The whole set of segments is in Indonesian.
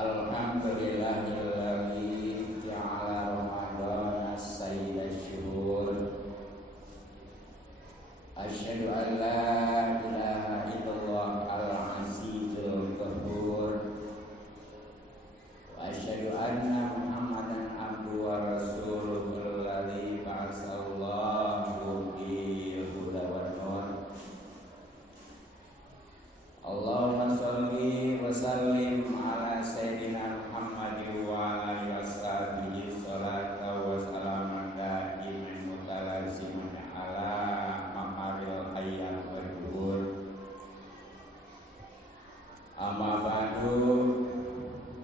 Alhamdulillahilladzi ja'ala Ramadhana sayyidasy syuhur. Asyhadu an la ilaha illallah al-azizul ghafur. Wa asyhadu anna Muhammadan abduhu wa rasuluhul ladzi ba'atsallahu bil huda wan nur. Allahumma shalli wa sallim ala sayyidina Muhammadin wa alihi washabihi salata wa salaman daiman mutalaziman ala mamaril ayyam wa duhur. Amma ba'du,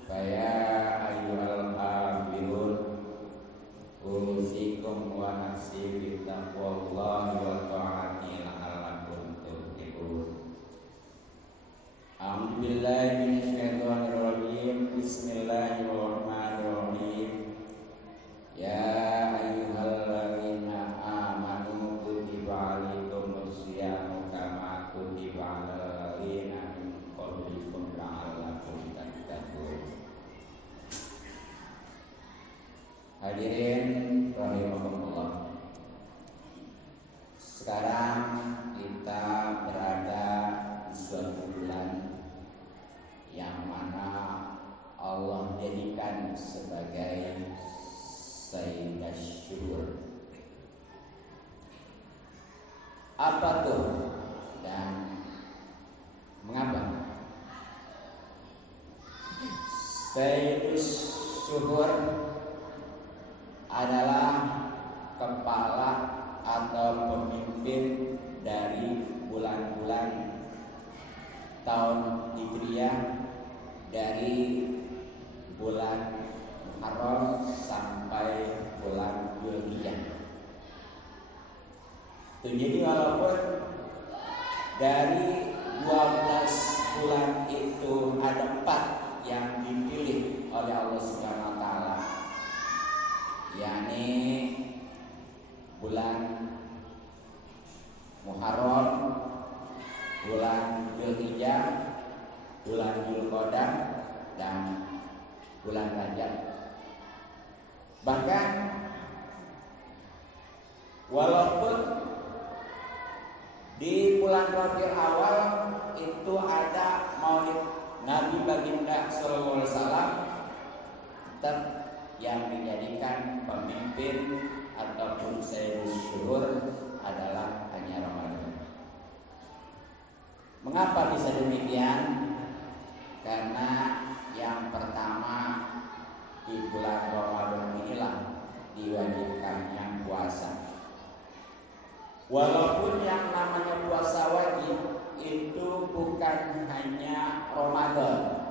faya ayyuhal hafizun, usikum wa nafsi bittaqwallahi wa ta'ati la'allakum tuflihun. A'udzubillahi minasyaitonir rajim. Bismillahirrahmanirrahim. Ya ayyuhalladzina amanu kutiba alaikumus syiyamu kama kutiba alal ladzina min qablikum la'allakum tattaqun. Hadirin rahimakumullah. Sekarang kita berada di suatu bulan yang mana Allah jadikan sebagai sayyidash syuhur. Apa tuh dan mengapa? Sayyidash syuhur adalah kepala atau pemimpin dari bulan-bulan tahun Hijriah, dari bulan Muharram sampai bulan Dzulhijjah. Jadi walaupun dari 12 bulan itu ada 4 yang dipilih oleh Allah Subhanahu wa taala, yakni bulan Muharram, bulan Dzulhijjah, bulan Dzulqa'dah, dan bulan Rajab. Bahkan walaupun di bulan Rabiul Awal itu ada Maulid Nabi Baginda sallallahu alaihi wasallam, tetap yang dijadikan pemimpin ataupun sayyidash syuhur adalah hanya Ramadan. Mengapa bisa demikian? Karena yang pertama, di bulan Ramadan inilah diwajibkannya puasa. Walaupun yang namanya puasa wajib itu bukan hanya Ramadan,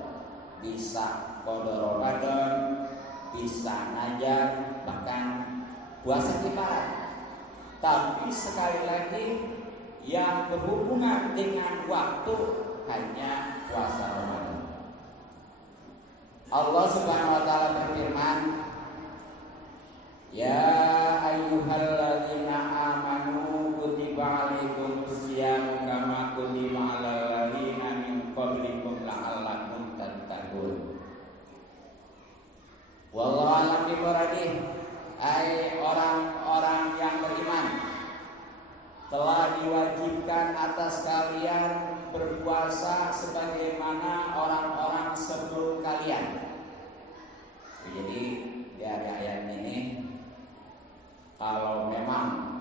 bisa qada Ramadan, bisa najar, bahkan puasa kifarat. Tapi sekali lagi yang berhubungan dengan waktu hanya puasa Ramadan. Allah Subhanahu wa taala berfirman, ya ayyuhalladzina amanu kutiba alaikumus syiyamu kama kutiba alal ladzina min qablikum la'allakum tattaqun. Wallahu a'lam bimuradihi. Ai orang-orang yang beriman, telah diwajibkan atas kalian berpuasa sebagaimana orang-orang sebelum kalian. Jadi dari ayat ini, kalau memang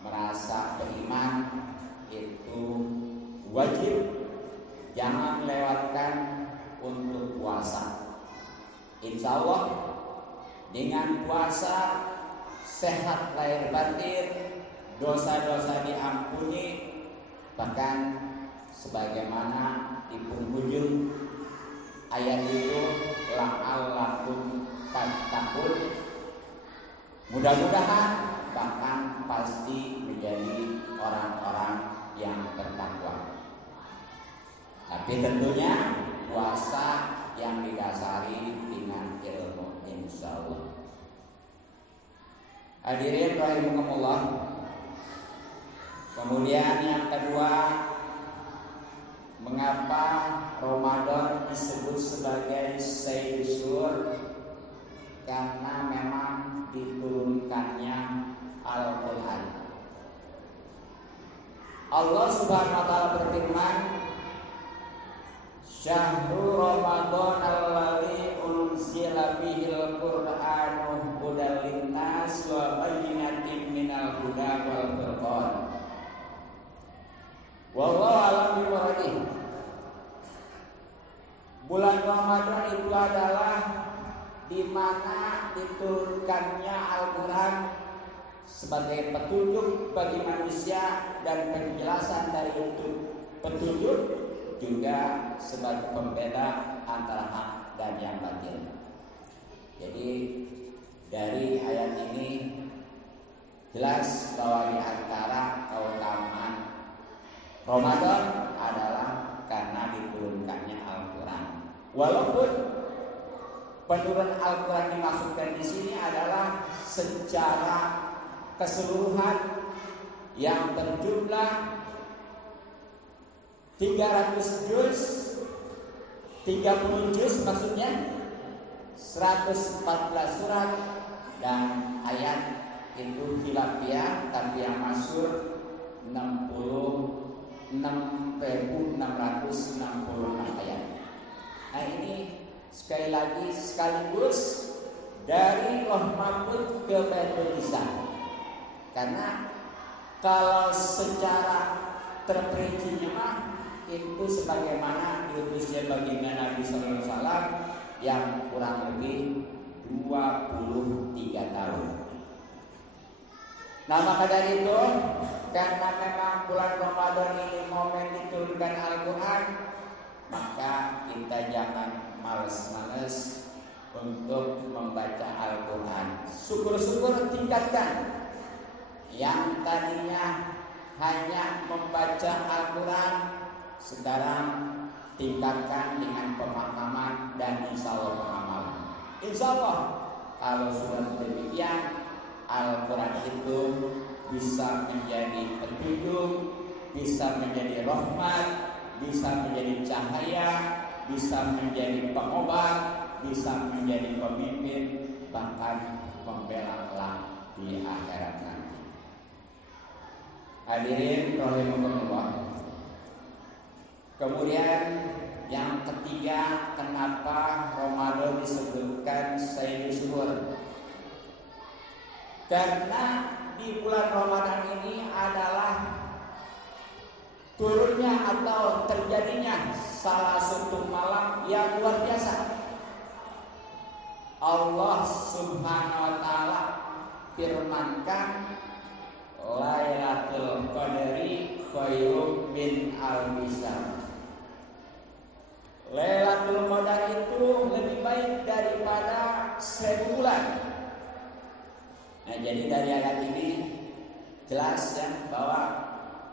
merasa beriman itu wajib, jangan lewatkan untuk puasa. Insya Allah dengan puasa sehat lahir batin, dosa-dosa diampuni, bahkan sebagaimana di penghujung ayat itu, la'allakum tattaqun, mudah-mudahan bahkan pasti menjadi orang-orang yang bertakwa. Tapi tentunya puasa yang didasari dengan ilmu, insyaallah. Hadirin rahimakumullah. Kemudian yang kedua, mengapa Ramadan disebut sebagai Sayyidus Sur karena memang diturunkannya Al-Quran. Allah Subhanahu wa taala berfirman, Syahrul Ramadan alladzi unzila fihil Qur'anu hudan linnas wa bayyinatin minal huda wal furqan. Wallahu a'lam bimuradihi. Bulan Ramadan itu adalah di mana diturunkannya Al-Quran sebagai petunjuk bagi manusia dan penjelasan dari petunjuk, juga sebagai pembeda antara hak dan yang batil. Jadi dari ayat ini jelas bahwa di antara keutamaan Ramadan adalah karena diturunkannya Al-Quran. Walaupun penurunan Al-Quran dimaksudkan di sini adalah secara keseluruhan yang berjumlah 300 juz, 30 juz maksudnya, 114 surat dan ayat itu khilafiyah, tapi yang masyhur 66.666 ayat. Nah ini sekali lagi sekaligus dari Loh Mahfuz ke Baitul Izah. Karena kalau secara terperinci mah itu sebagaimana diutusnya baginda Nabi sallallahu alaihi wasallam yang kurang lebih 23 tahun. Nah maka dari itu, karena memang bulan Ramadan ini momen diturunkan Al-Quran, maka kita jangan males-males untuk membaca Al-Quran. Syukur-syukur tingkatkan. Yang tadinya hanya membaca Al-Quran, sekarang tingkatkan dengan pemahaman dan insya Allah pengamalan. Insya Allah kalau sudah demikian, Al-Quran itu bisa menjadi petunjuk, bisa menjadi rahmat, bisa menjadi cahaya, bisa menjadi pengobat, bisa menjadi pemimpin, bahkan pembela kelak di akhirat nanti. Hadirin rahimakumullah. Kemudian yang ketiga, kenapa Ramadan disebutkan Sayyidus Sur? Karena di bulan Ramadan ini adalah turunnya atau terjadinya salah satu malam yang luar biasa. Allah Subhanahu wa taala firmankan, Lailatul Qadri khairum min alfi syahr. Lailatul Qadar itu lebih baik daripada 1000 bulan. Nah, jadi dari ayat ini jelas ya bahwa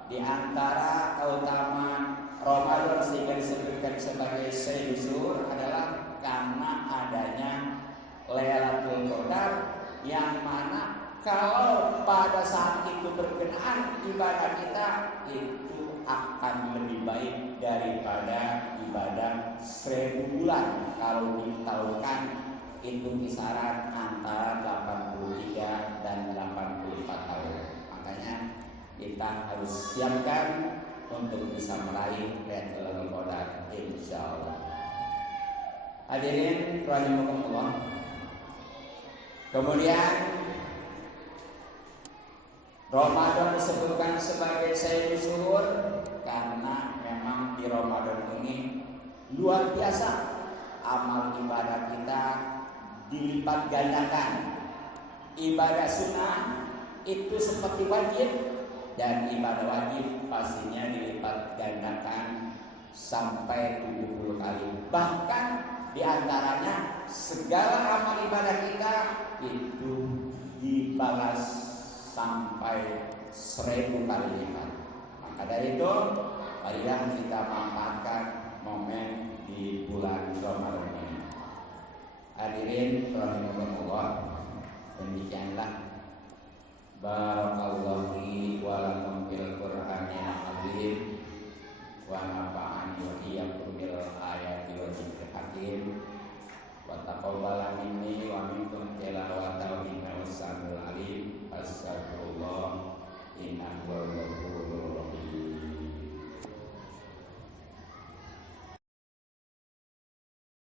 di antara keutamaan Ramadan sehingga disebutkan sebagai Sayyidus Sur adalah karena adanya Lailatul Qadar, yang mana kalau pada saat itu berkenaan ibadah kita itu akan lebih baik daripada ibadah 1000 bulan. Kalau ditaukan itu kisaran antara 83 dan 84 tahun. Makanya kita harus siapkan untuk bisa meraih Lailatul Qadar insyaallah. Hadirin rahimakumullah. Kemudian Ramadan disebutkan sebagai Sayyidus Sur karena memang di Ramadan ini luar biasa amal ibadah kita dilipat gandakan. Ibadah sunnah itu seperti wajib, dan ibadah wajib pastinya dilipat gandakan sampai 70 kali. Bahkan di antaranya segala amal ibadah kita itu dibalas sampai 1000 kali lipat. Maka dari itu, marilah kita manfaatkan momen di bulan Ramadan ini. Hadirin rahimakumullah, demikianlah barakallahu li wa lakum fil Qur'anil azim wa nafa'ani wa iyyakum bil ayati yang hakim